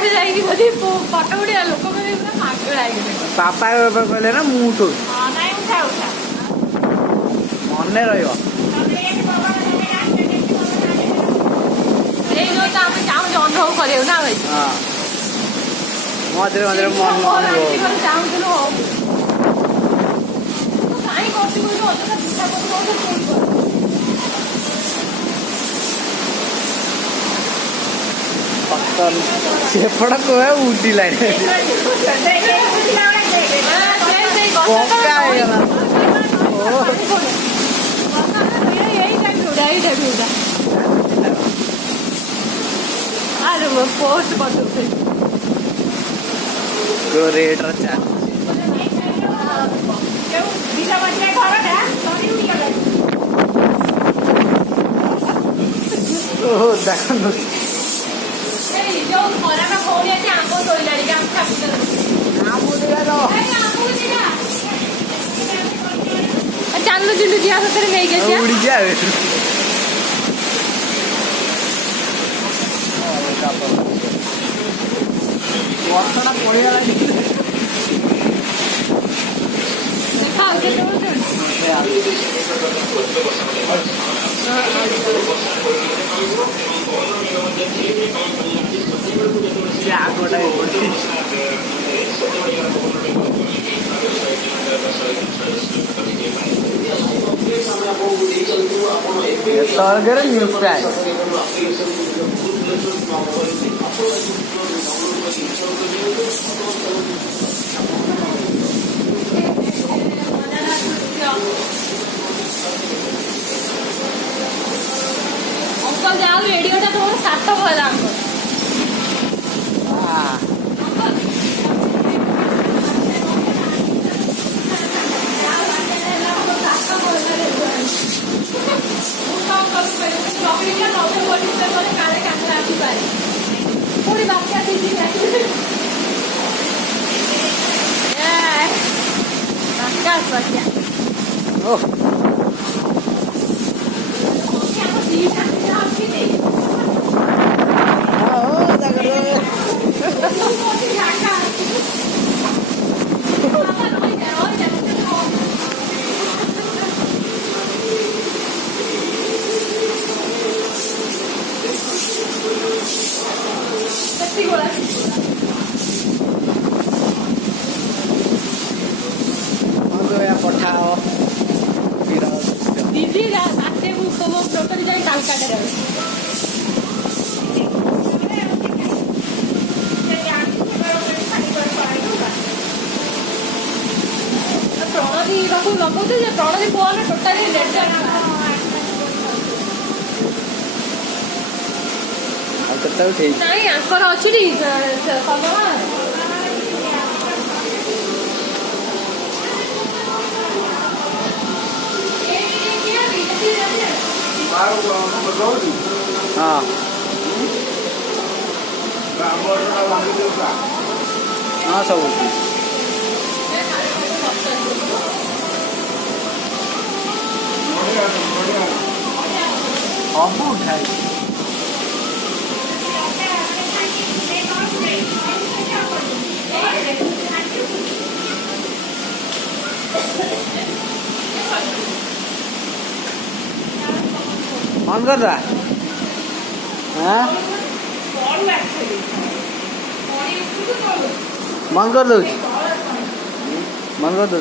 ଜାଗାରେ ଯାଇକି ଯଦି ଫଟୋ ଉଠିବା ଲୋକ କହିବେ ପୁରା ପାଗଳା ହେଇଗଲେ। ପାପା କହିଲେ ନା ମୁଁ ଉଠଉଛି। ହଁ ନାଇଁ ଉଠା ଉଠା ମନେ ରହିବ। ଏଇ ଯୋଉ ତ ଆମେ ଚାହୁଁଛୁ ଅନୁଭବ କରିବାକୁ ନା ଭାଇ। ହଁ ମଝିରେ ମଝିରେ ମନ ଚାହୁଁଥିଲୁ ହଉ କାହିଁ କରୁଛୁ କହିଲୁ ଅଯଥା ଚିନ୍ତା କରୁଛୁ ସେପଟ କୁହ ଉଠିଲାଣି अरे वो पोस्ट करते रेट रचा देखो जो खरा का भौणी आसी आंब तोइलाड़ी के आंब चालू जिलु जिया सतरे नहीं के उड़ी जाए वर्षा पड़िया देखा उठे न्यूज पे आए अंकल जाओ रेडियो टा तुम सात भला अंकल पूरी बात क्या थी पठाओ दीदी रास्ते को उपभोग टोटल जाए कालकाटा रहे प्रणदी पाखु लगुचे प्रणदी फोन टोटाली रेड नहीं आंकर अच्छी हाँ हाँ सब उठाए ऑन कर रहा हाँ मन कर दो मन कर दो